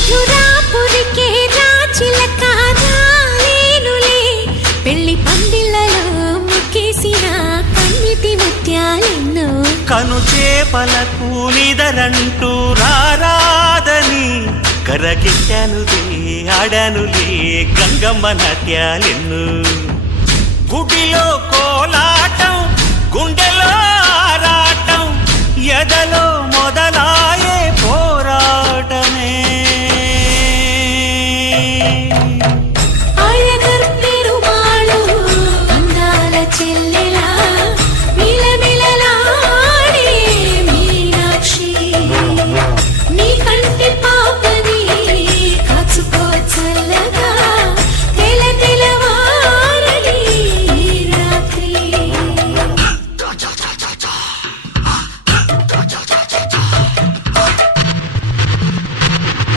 మధురాపురికే రాచిలక రాలేనులే పెళ్లి పందిళ్ళలో ముక్కేసిన కన్నిటి ముత్యాలెన్నో కను చేపలకు నిదరంటూ రారాదని కరగిట్టానులే ఆడానులే గంగమ్మ నాట్యాలెన్ను గుడిలో కోలాటం గుండెలో ఆరాటం ఎదలో మొదలాయే పోరాటమే